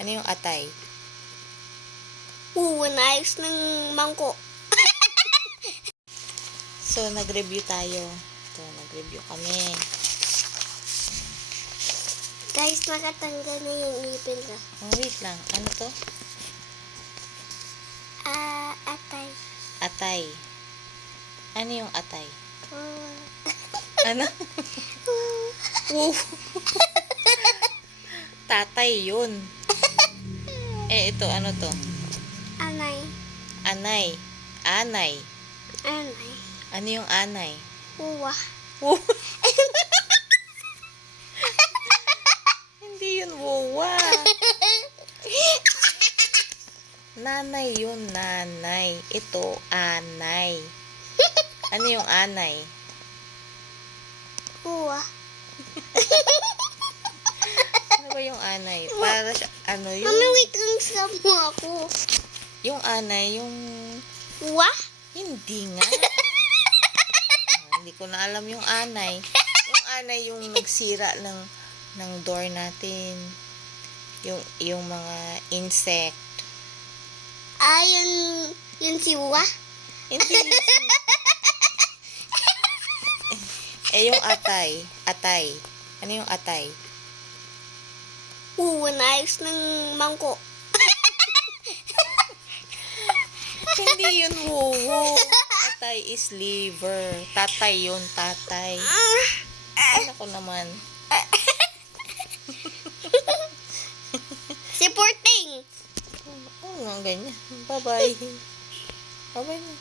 Ano yung atay? Nayos ng mangko. So, nag-review tayo. So, nag-review kami. Guys, nakatanggal na yung ipin ko. Oh, wait lang. Ano to? Atay. Atay. Ano yung atay? Ano? Wow. Tatay yun. Ito, ano to? Anay. Anay. Anay. Anay. Ano yung anay? Uwa. Wow. Hindi yun wawa. Nanay yun, nanay. Ito, anay. Ano yung anay? Uwa. Ano ba yung anay? Para siya, ano yung... Mami, wait lang sa mo ako. Yung anay, yung... Uwa? Hindi nga. Hindi ko na alam yung anay. Yung anay yung nagsira ng door natin. Yung mga insect. Yun si Uwa? Hindi. Yung atay. Atay. Ano yung atay? Nayos ng mangko. Hindi yun wuwo. Atay is liver. Tatay yun, tatay. Ay, ako naman. Si Porting. Oo nga, ganyan. Bye-bye. Bye-bye na.